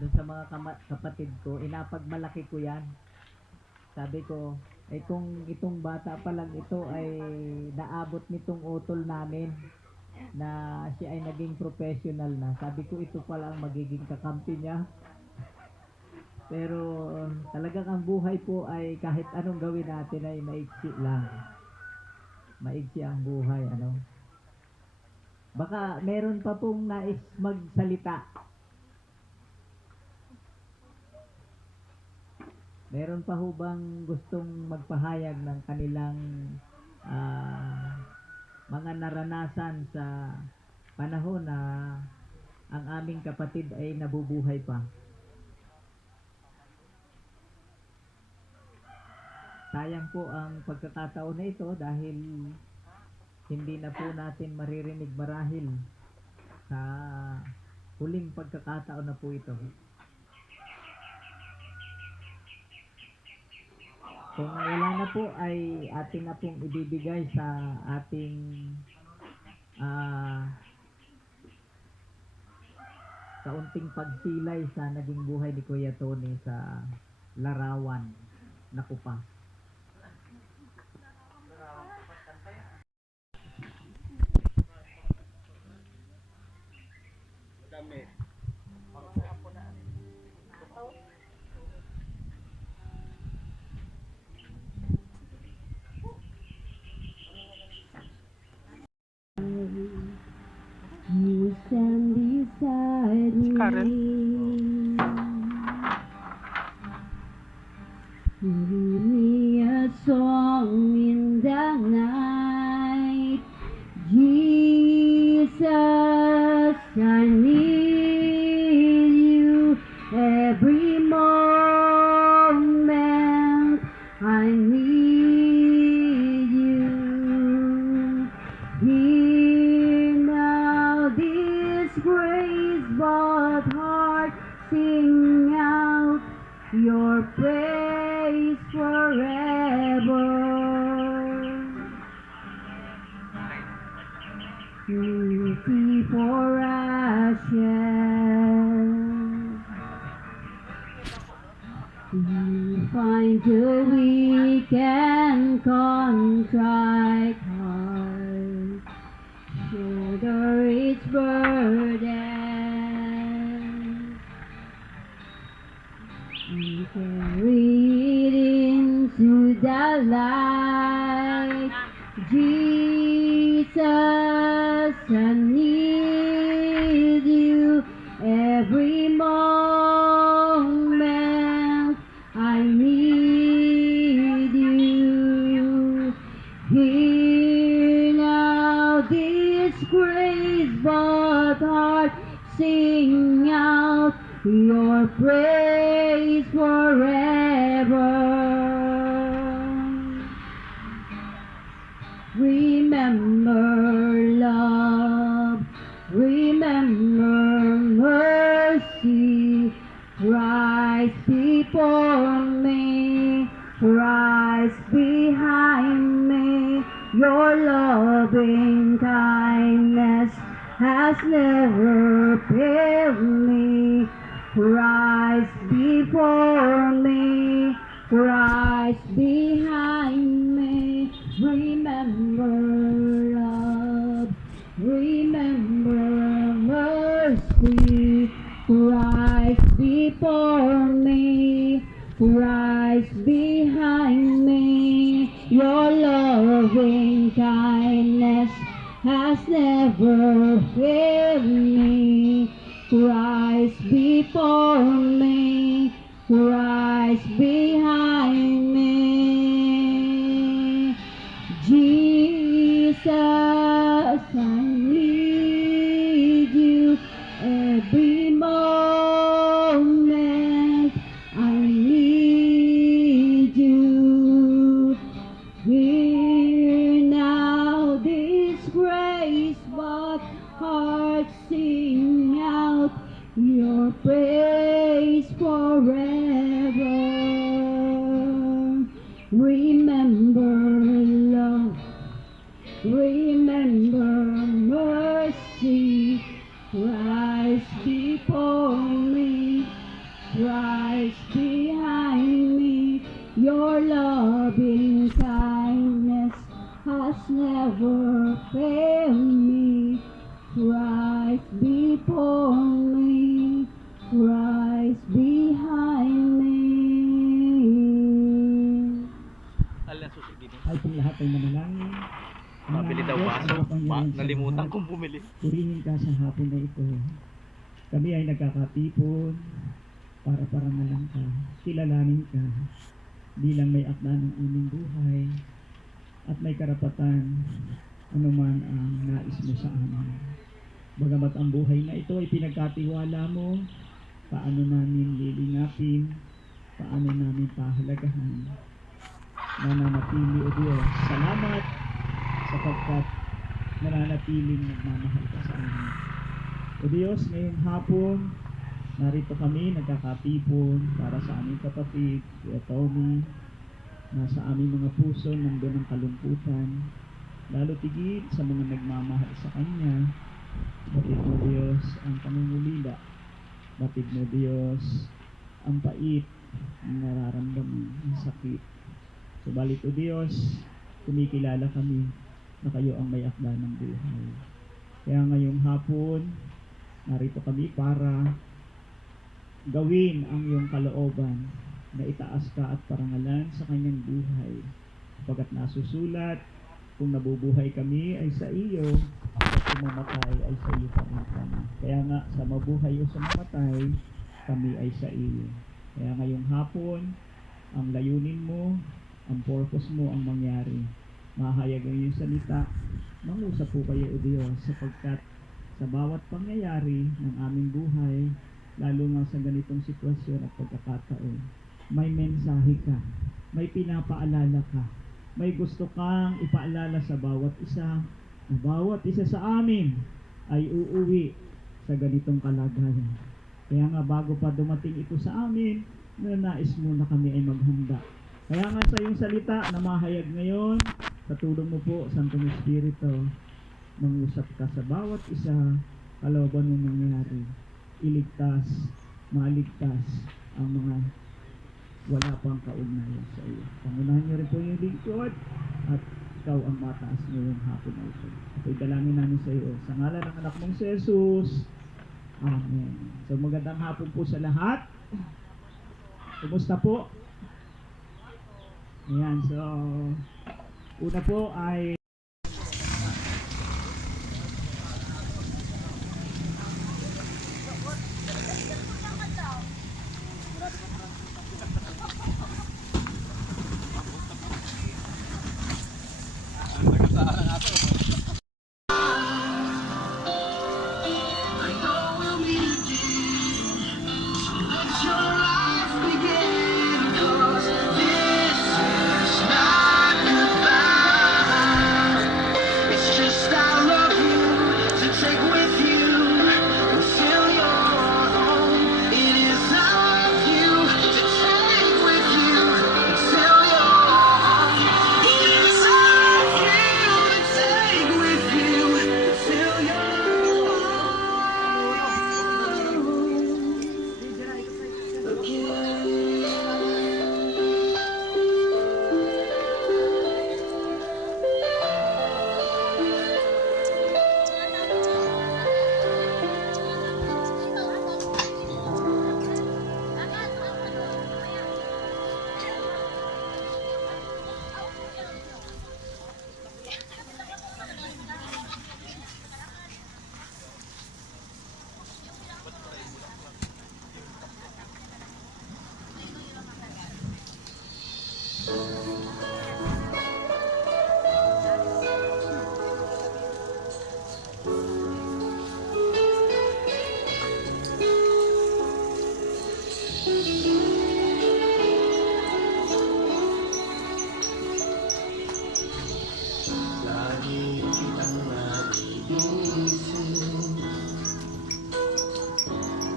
Doon sa mga kapatid ko, inapagmalaki ko yan. Sabi ko, ay kung itong bata pa lang ito ay naabot nitong utol namin na siya ay naging professional na. Sabi ko, ito pala ang magiging kakampi niya. Pero talagang ang buhay po ay kahit anong gawin natin ay maiksi lang. Maiksi ang buhay, ano. Baka meron pa pong nais magsalita. Meron pa ho bang gustong magpahayag ng kanilang mga naranasan sa panahon na ang aming kapatid ay nabubuhay pa? Sayang po ang pagkakataon na ito dahil hindi na po natin maririnig marahil sa huling pagkakataon na po ito. Kung wala na po ay atin na pong ibibigay sa ating kaunting pagsilay sa naging buhay ni Kuya Tony sa larawan na kupa. You stand beside me. Give me a song in the night. Jesus, I need you every moment. I need you. Hear now this praise, but heart sing out your praise forever. Beauty for ashes. You find the weak and contrite heart, shoulder its burden, and carry it into the light. Jesus, I need you every moment. I need you. Hear now this grace, but heart sing out your praise forever. Remember love, remember mercy. Christ before me, Christ behind me. Your loving kindness has never failed me. Christ before me, Christ behind me. Remember love, remember mercy. Christ before me, Christ behind me. Your loving kindness has never failed me. Christ before me, Christ behind me. Jesus, I need you every moment. I need you. Hear now this grace, but heart sing out your praise forever. Remember love, remember mercy. Christ before me, fail me. Christ before me, Christ behind me. Ay kung lahat ay manalangin. Mabili daw baso. Nalimutan kong bumili. Purihin ka sa hapon na ito. Kami ay nagkakatipon para parangalan ka. Kilalanin ka bilang may akda ng aming buhay at may karapatan anuman ang nais mo sa amin. Bagamat ang buhay na ito ay pinagkatiwala mo, paano namin lilingapin, paano namin pahalagahan. Nananatili, O Diyos. Salamat sapagkat nananatiling nagmamahal ka sa amin. O Diyos, ngayong hapon, narito kami nagkakatipon para sa aming kapatid, Kuya Tommy, na sa aming mga puso nandun ang kalungkutan, lalo tigit sa mga nagmamahal sa Kanya. Batid mo, Diyos, ang pangungulila. Batid mo, Diyos, ang pait, ang nararamdaman, ang sakit. Subalit, O Diyos, kumikilala kami na kayo ang may akda ng buhay. Kaya ngayong hapon, narito kami para gawin ang iyong kalooban na itaas ka at parangalan sa kanyang buhay. Pagkat nasusulat, kung nabubuhay kami ay sa iyo, at kung mamatay ay sa iyo pa rin kami. Kaya nga, sa mabuhay o sa mamatay, kami ay sa iyo. Kaya ngayong hapon, ang layunin mo, ang purpose mo ang mangyari. Mahayag ang iyong salita, mangusap po kayo, O Diyos, sapagkat sa bawat pangyayari ng aming buhay, lalo nga sa ganitong sitwasyon at pagkakataon, may mensahe ka, may pinapaalala ka, may gusto kang ipaalala sa bawat isa, na bawat isa sa amin ay uuwi sa ganitong kalagayan. Kaya nga bago pa dumating ito sa amin, nais mo na kami ay maghanda. Kaya nga sa iyong salita na mahayag ngayon, sa tulong mo po, Santong Espiritu, mangusap ka sa bawat isa, kalooban mo nangyari, iligtas, maligtas ang mga wala pang kaugnayan sa iyo. Pangunahan niyo rin po yung lingkod at ikaw ang mataas ngayong hapon na ito. Ako'y dalangin namin sa iyo. Sa ngalan ng anak mong si Jesus. Amen. So magandang hapon po sa lahat. Kumusta po? Ayan, so una po ay It's just I love you to take with you until you're home. It is I love you to take with you until you're home. It is I love you to take with you until you're home. Again. Lagi kitang naiisip,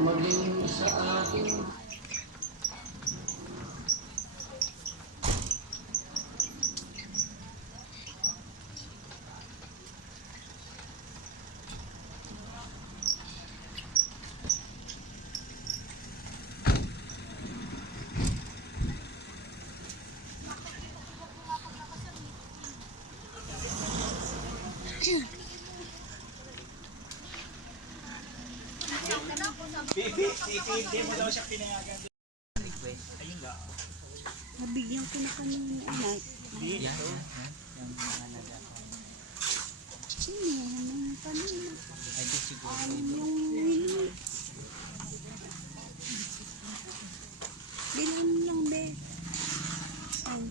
maging sa akin. Nabigyan ko na kami ng anak. Sino? Anong kanina? Yung Willie. Bilhan lang, be. Ay.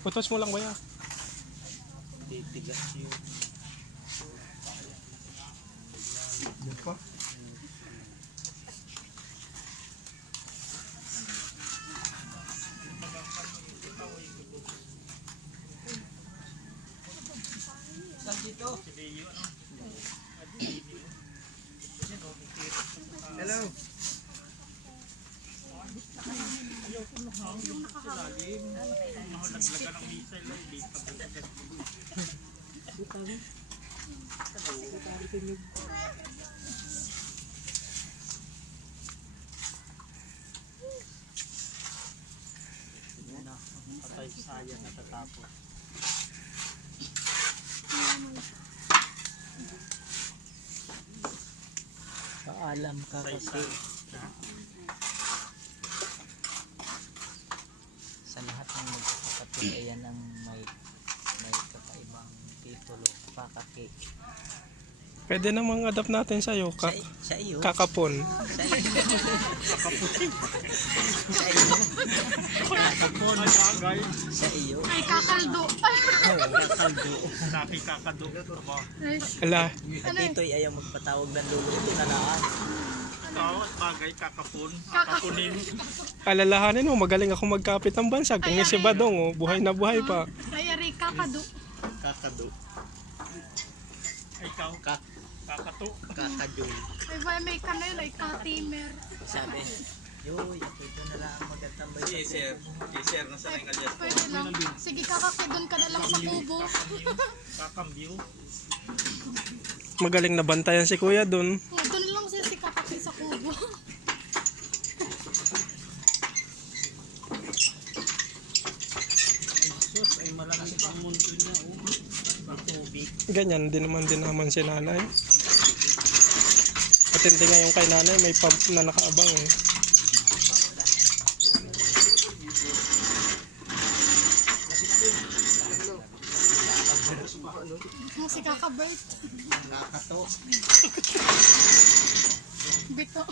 Putos mo lang ba yan? Paalam ka kasi. Sa lahat ng magkakapatid, ayan ang may kakaibang titulo. Pakaki. Pwede namang adapt natin sa'yo. Sa iyo? Kakapon. Sa iyo? Sa iyo? Kakapon, bagay. Sa iyo? Ay, kakaldo. Kakaldo. Nakikakado. Aba. Ala, At ito'y ayaw magpatawag ng luluto na laan. Ikaw at bagay, kakapon. Kakapunin. alalahanin mo, magaling ako magkapit ng bansag. Kung si Badong, oh, buhay na buhay pa. Ay, ari, kakado. Kakado. Ay, ikaw. Kakato. Kakajoy. Ay, ba, may kanil, ay katimer. Sabi, yoy, ako ito na lang magtatambay. Yes, sir. Yes, sir. Nasa na yung kalyas. Pwede lang. Sige, kakakidon ka na lang sa kubo. Kakambyo. Magaling na bantayan si Kuya dun. Oh, doon lang siya si kakaki sa kubo. Sus, ay malaki ang mundo niya. Tubig. Ganyan din naman si nanay. At hindi nga yung kay nanay, may pump na nakaabang eh. Oh, si kakabert. Kakato. Bito.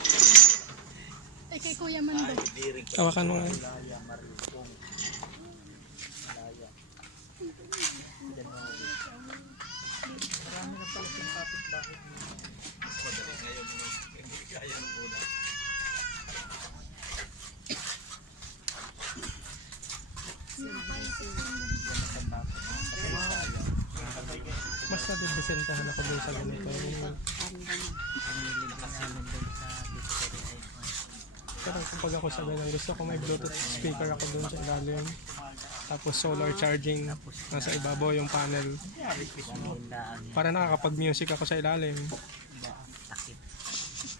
Ay, kay Kuya Mando. Tawakan mo nga. Mas nadidesentahan ako dun sa ganito. Pero kapag ako sa ganyan, gusto ko may Bluetooth speaker ako dun sa ilalim. Tapos solar charging, nasa ibabaw yung panel. Para nakakapag-music ako sa ilalim.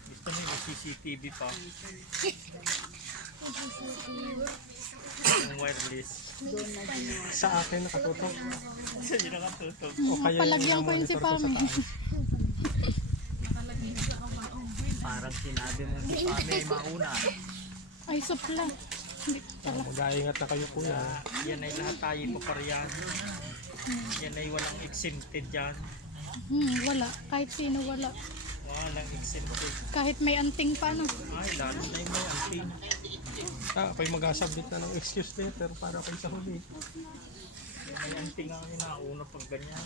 Gusto mo yung CCTV pa. Yung wireless. Sa akin nakatutok. Yun ang katutog. O kaya Palagyan ko yun si monitor ko sa Pami. taas. Parang sinabi mo si Pami ay mauna. Ay, supla. Hindi pala. Mag-aingat na kayo kuya. Yan ay lahat tayo paparehan. Yan ay walang exempted dyan. Wala. Kahit sino wala. Walang exempted. Kahit may anting pa, no? Ay, lalo na yung may anting. Ako'y mag-asabit na ng excuse letter para kay sa huli. May anting ang inauna pag ganyan.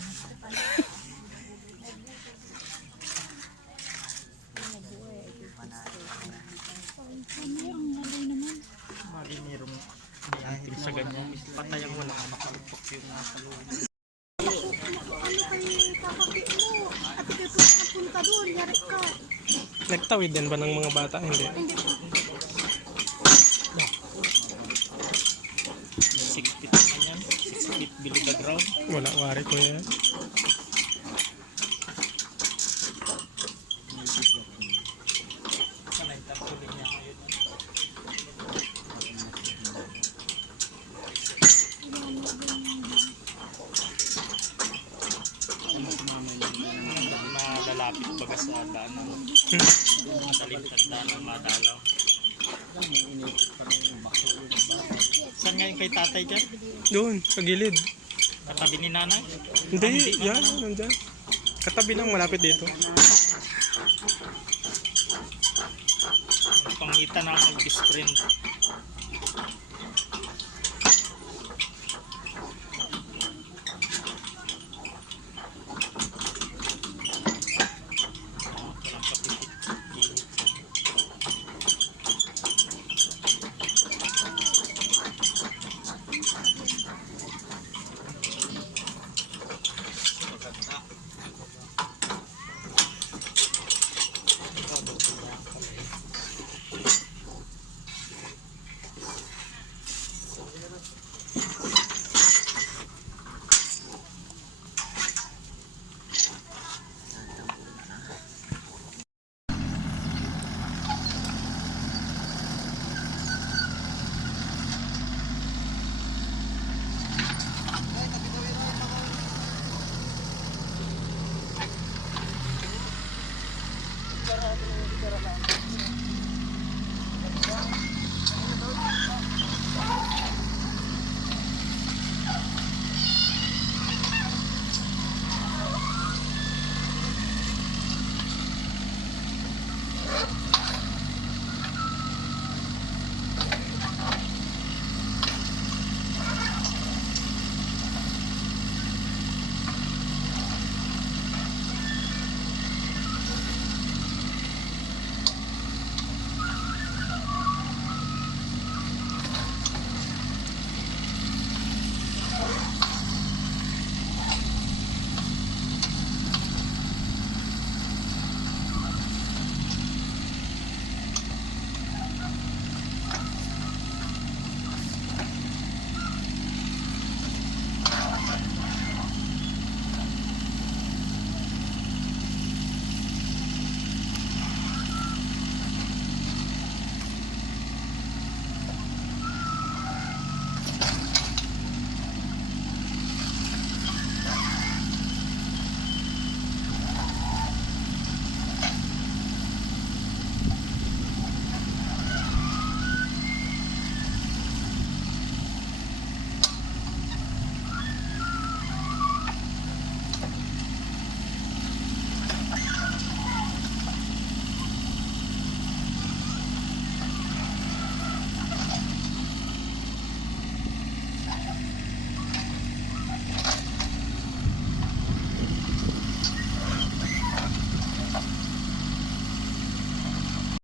Ano ang nalay naman? Mali mayroong may anting sa ganyan. Patay ang walang makalupok yung nasa loob. Ano kay kakaki mo? At kayo po napunta doon. Yari ka. Nagtawid din ba ng mga bata? Hindi. Hindi po. 6 feet naman yan. 6 feet below the ground. Wala, wari ko yan. Sanay tapulin niya ngayon. Madaling tandaan ng madalaw. Saan ngayon kay tatay dyan? Doon, sa gilid. Katabi ni nanay? Hindi, yan, nandyan. Katabi lang, malapit dito. Pangita na mag-best friend.